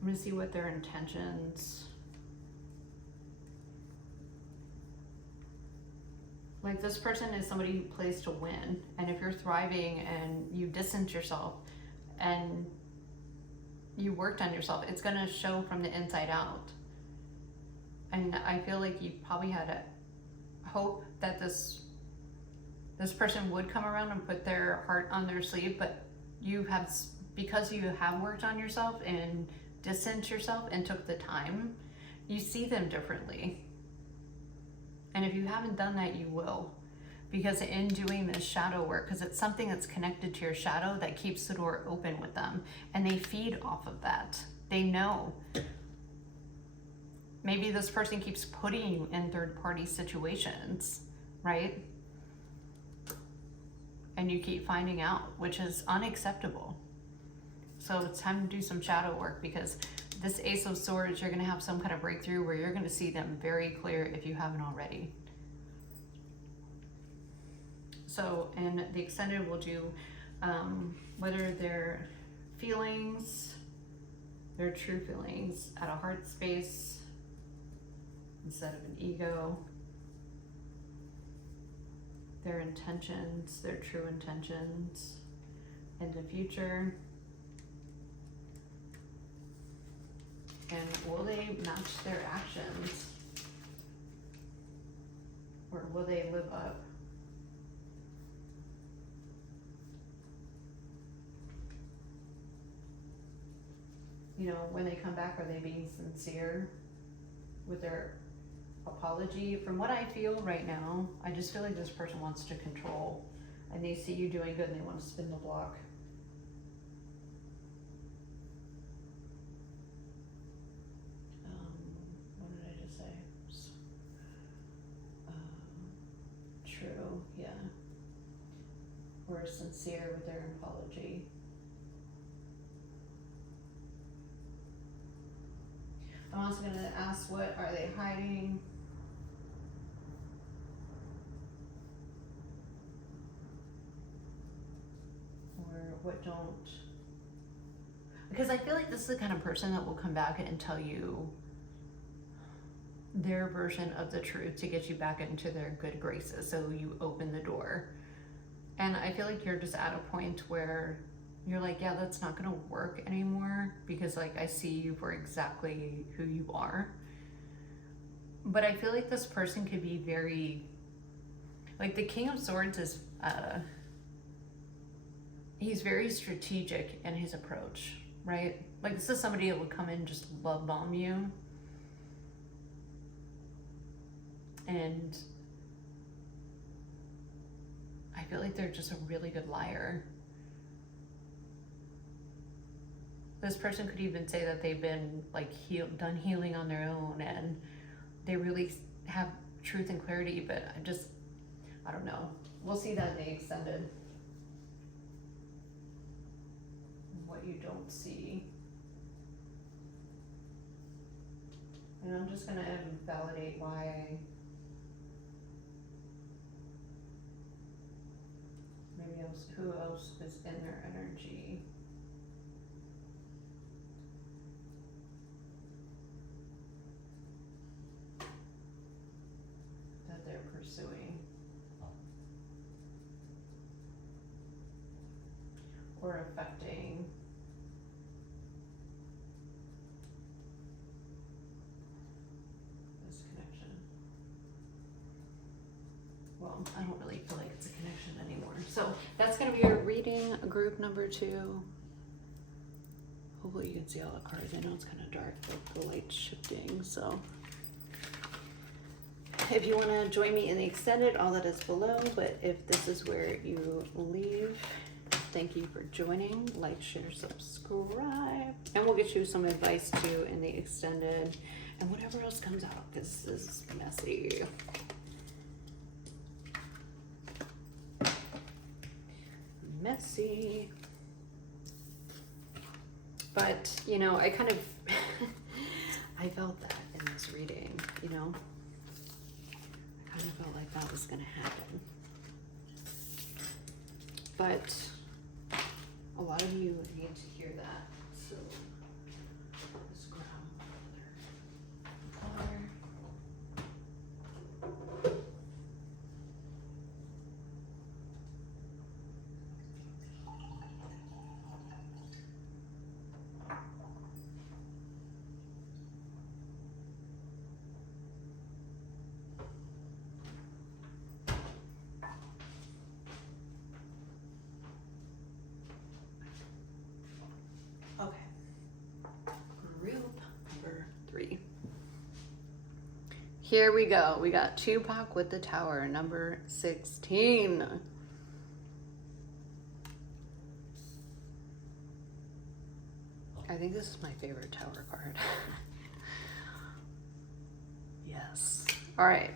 I'm gonna see what their intentions. Like this person is somebody who plays to win. And if you're thriving and you distance yourself and you worked on yourself, it's gonna show from the inside out. And I feel like you probably had a hope that this person would come around and put their heart on their sleeve, but you have, because you have worked on yourself and distanced yourself and took the time, you see them differently. And if you haven't done that, you will. Because in doing this shadow work, because it's something that's connected to your shadow that keeps the door open with them. And they feed off of that. They know. Maybe this person keeps putting you in third-party situations, right? And you keep finding out, which is unacceptable. So it's time to do some shadow work, because this Ace of Swords, you're going to have some kind of breakthrough where you're going to see them very clear if you haven't already. So in the extended, we'll do whether their feelings, their true feelings at a heart space instead of an ego, their intentions, their true intentions in the future. And will they match their actions? Or will they live up? You know, when they come back, are they being sincere? with their apology. From what I feel right now, I just feel like this person wants to control, and they see you doing good and they want to spin the block. What did I just say? True, yeah. Or sincere with their apology. I'm also going to ask, what are they hiding? Or what don't? Because I feel like this is the kind of person that will come back and tell you their version of the truth to get you back into their good graces, so you open the door. And I feel like you're just at a point where you're like, yeah, that's not gonna work anymore, because like I see you for exactly who you are. But I feel like this person could be very, like the King of Swords is, he's very strategic in his approach, right? Like this is somebody that would come in and just love bomb you. And I feel like they're just a really good liar. This person could even say that they've been like done healing on their own, and they really have truth and clarity, but I don't know. We'll see that in the extended. What you don't see. And I'm just gonna validate why who else is in their energy. That they're pursuing. Or affecting. This connection. Well, I don't really feel like it's a connection anymore. So that's going to be our reading, group number 2. Hopefully you can see all the cards. I know it's kind of dark, but the light's shifting. So if you want to join me in the extended, all that is below. But if this is where you leave, thank you for joining. Like, share, subscribe. And we'll get you some advice too in the extended and whatever else comes out, because this is messy. Messy. But, you know, I kind of, I felt that in this reading, you know? I kind of felt like that was going to happen. But a lot of you need to hear that. So, let's grab another water. Here we go. We got Tupac with the Tower, number 16. I think this is my favorite Tower card. Yes. All right.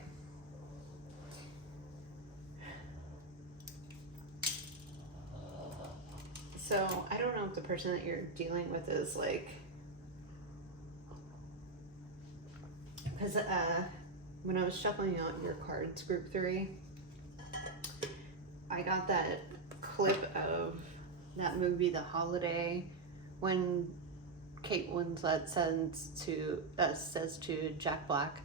So I don't know if the person that you're dealing with is like, because when I was shuffling out your cards, group 3, I got that clip of that movie, The Holiday, when Kate Winslet says to Jack Black,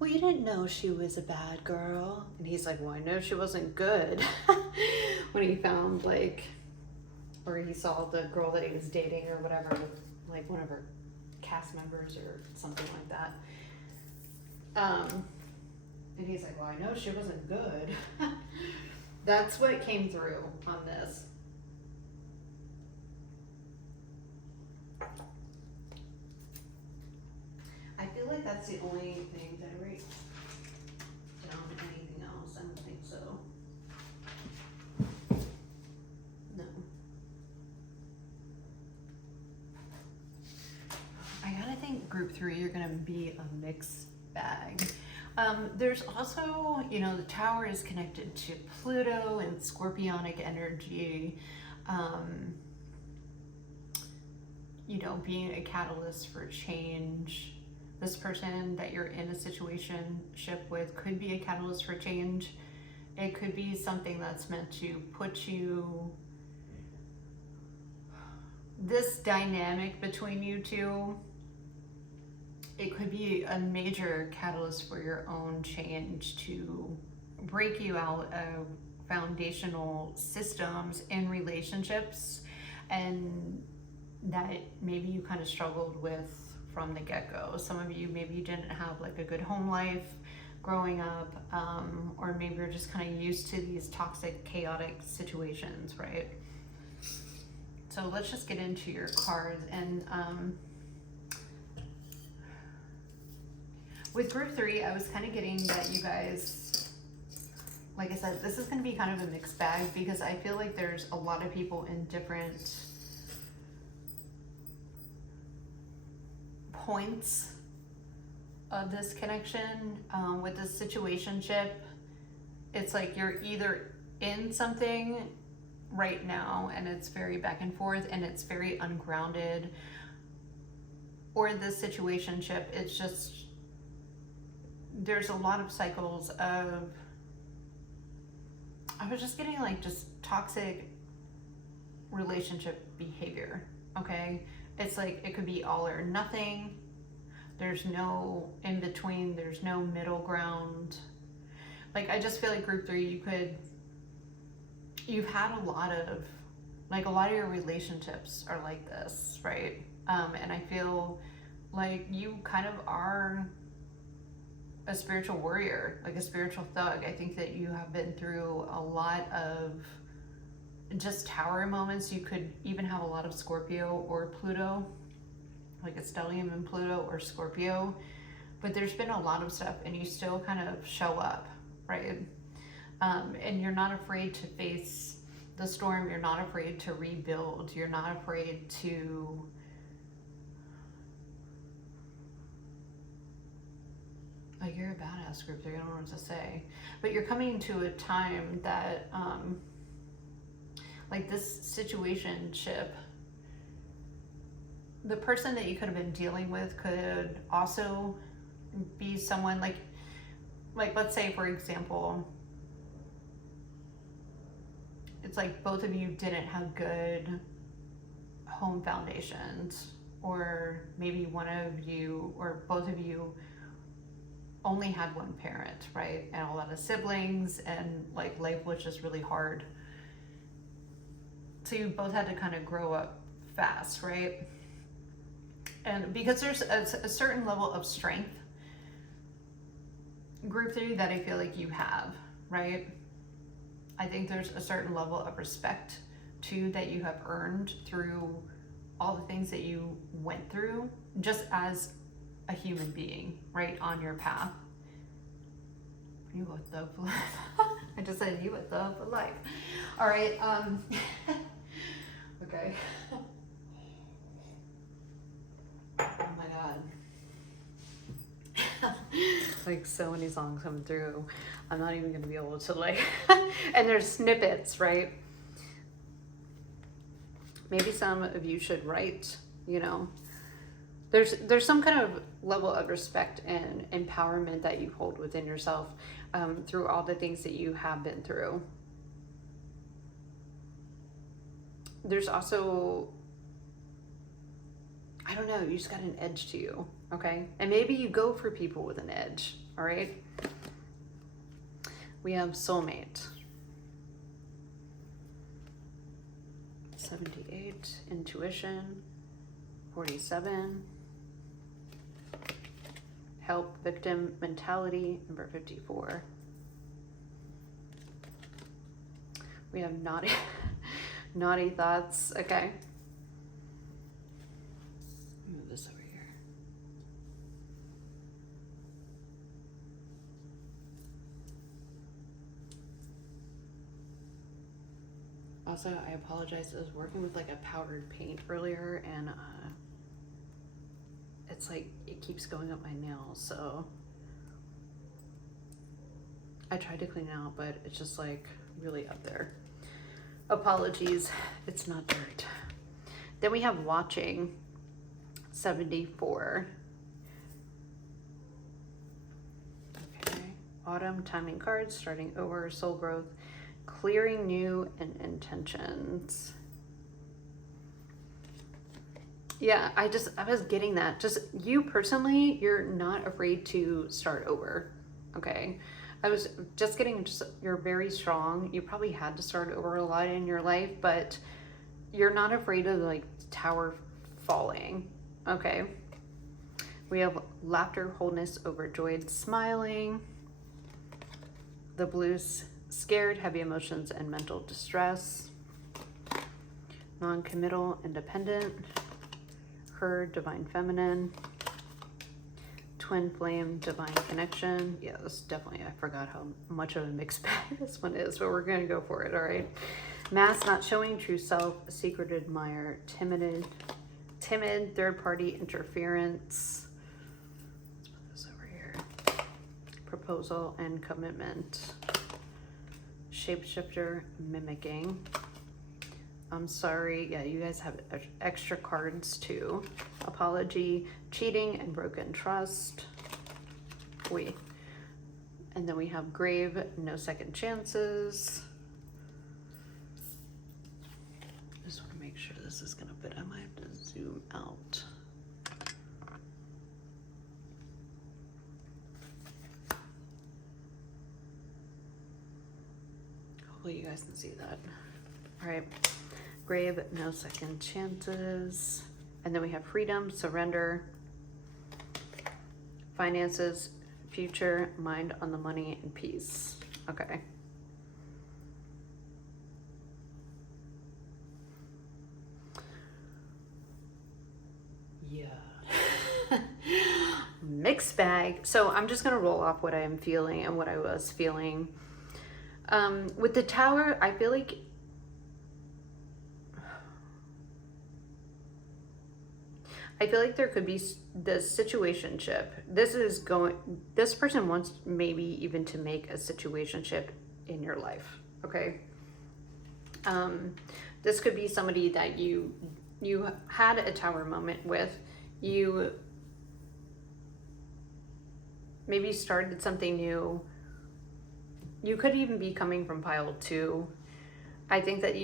well, you didn't know she was a bad girl. And he's like, well, I know she wasn't good. When he found or he saw the girl that he was dating or whatever, like one of her cast members or something like that. And he's like, well, I know she wasn't good. That's what came through on this. I feel like that's that's the only thing. Did I write down anything else? I don't think so. No. I gotta think group 3, you're gonna be a mixed bag. There's also, you know, the tower is connected to Pluto and scorpionic energy. You know, being a catalyst for change. This person that you're in a situationship with could be a catalyst for change. It could be something that's meant to put you, this dynamic between you two, it could be a major catalyst for your own change to break you out of foundational systems in relationships and that maybe you kind of struggled with from the get-go. Some of you, maybe you didn't have like a good home life growing up, or maybe you're just kind of used to these toxic, chaotic situations, right? So let's just get into your cards. And with group 3, I was kind of getting that you guys, like I said, this is going to be kind of a mixed bag because I feel like there's a lot of people in different points of this connection. With this situationship, it's like you're either in something right now and it's very back and forth and it's very ungrounded, or this situationship, it's just, there's a lot of cycles of, I was just getting like just toxic relationship behavior, okay? It's like, it could be all or nothing. There's no in between. There's no middle ground. Like, I just feel like group 3, you've had a lot of your relationships are like this, right? And I feel like you kind of are a spiritual warrior, like a spiritual thug. I think that you have been through a lot of just tower moments. You could even have a lot of Scorpio or Pluto, like a stellium in Pluto or Scorpio, but there's been a lot of stuff and you still kind of show up, right? And you're not afraid to face the storm. You're not afraid to rebuild. You're not afraid to like, you're a badass group 3, I don't know what to say. But you're coming to a time that like this situationship, the person that you could have been dealing with could also be someone like let's say, for example, it's like both of you didn't have good home foundations, or maybe one of you or both of you only had one parent, right? And a lot of siblings, and like life was just really hard. So you both had to kind of grow up fast, right? And because there's a certain level of strength, group 3, that I feel like you have, right? I think there's a certain level of respect too that you have earned through all the things that you went through just as a human being, right, on your path. You a thug for life. I just said you a thug for life. All right. Okay. Oh my God. Like so many songs coming through. I'm not even gonna be able to like, and there's snippets, right? Maybe some of you should write, you know, there's some kind of level of respect and empowerment that you hold within yourself through all the things that you have been through. There's also, I don't know, you just got an edge to you, okay? And maybe you go for people with an edge, all right? We have soulmate. 78, intuition. 47. Help, victim mentality, number 54. We have naughty, naughty thoughts, okay. Move this over here. Also, I apologize. I was working with like a powdered paint earlier, and it's like it keeps going up my nails. So I tried to clean it out, but it's just like really up there. Apologies. It's not dirt. Then we have watching 74. Okay. Autumn, timing cards, starting over, soul growth, clearing new and intentions. Yeah, I was getting that. Just you personally, you're not afraid to start over. Okay. I was just getting, you're very strong. You probably had to start over a lot in your life, but you're not afraid of like tower falling. Okay. We have laughter, wholeness, overjoyed, smiling. The blues, scared, heavy emotions, and mental distress. Non-committal, independent. Her, divine feminine. Twin flame, divine connection. Yeah, this definitely, I forgot how much of a mixed bag this one is, but we're going to go for it, all right? Mask, not showing true self, secret admirer, timid, third-party interference. Let's put this over here. Proposal and commitment. Shapeshifter, mimicking. I'm sorry. Yeah, you guys have extra cards too. Apology, cheating, and broken trust. And then we have grave, no second chances. Just want to make sure this is gonna fit. I might have to zoom out. Hopefully you guys can see that. All right. Grave, no second chances. And then we have freedom, surrender, finances, future, mind on the money, and peace. Okay. Yeah. Mixed bag. So I'm just gonna roll off what I am feeling and what I was feeling. With the tower, I feel like there could be the situationship. This person wants maybe even to make a situationship in your life, okay? This could be somebody that you had a tower moment with. You maybe started something new. You could even be coming from pile 2. I think that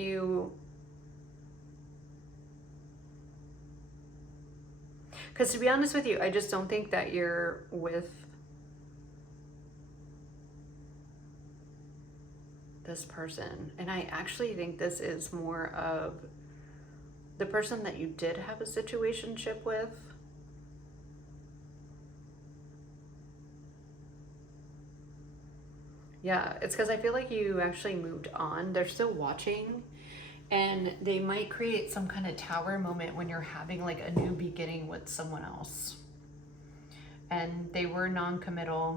because to be honest with you, I just don't think that you're with this person. And I actually think this is more of the person that you did have a situationship with. Yeah, it's because I feel like you actually moved on. They're still watching. And they might create some kind of tower moment when you're having like a new beginning with someone else. And they were non-committal.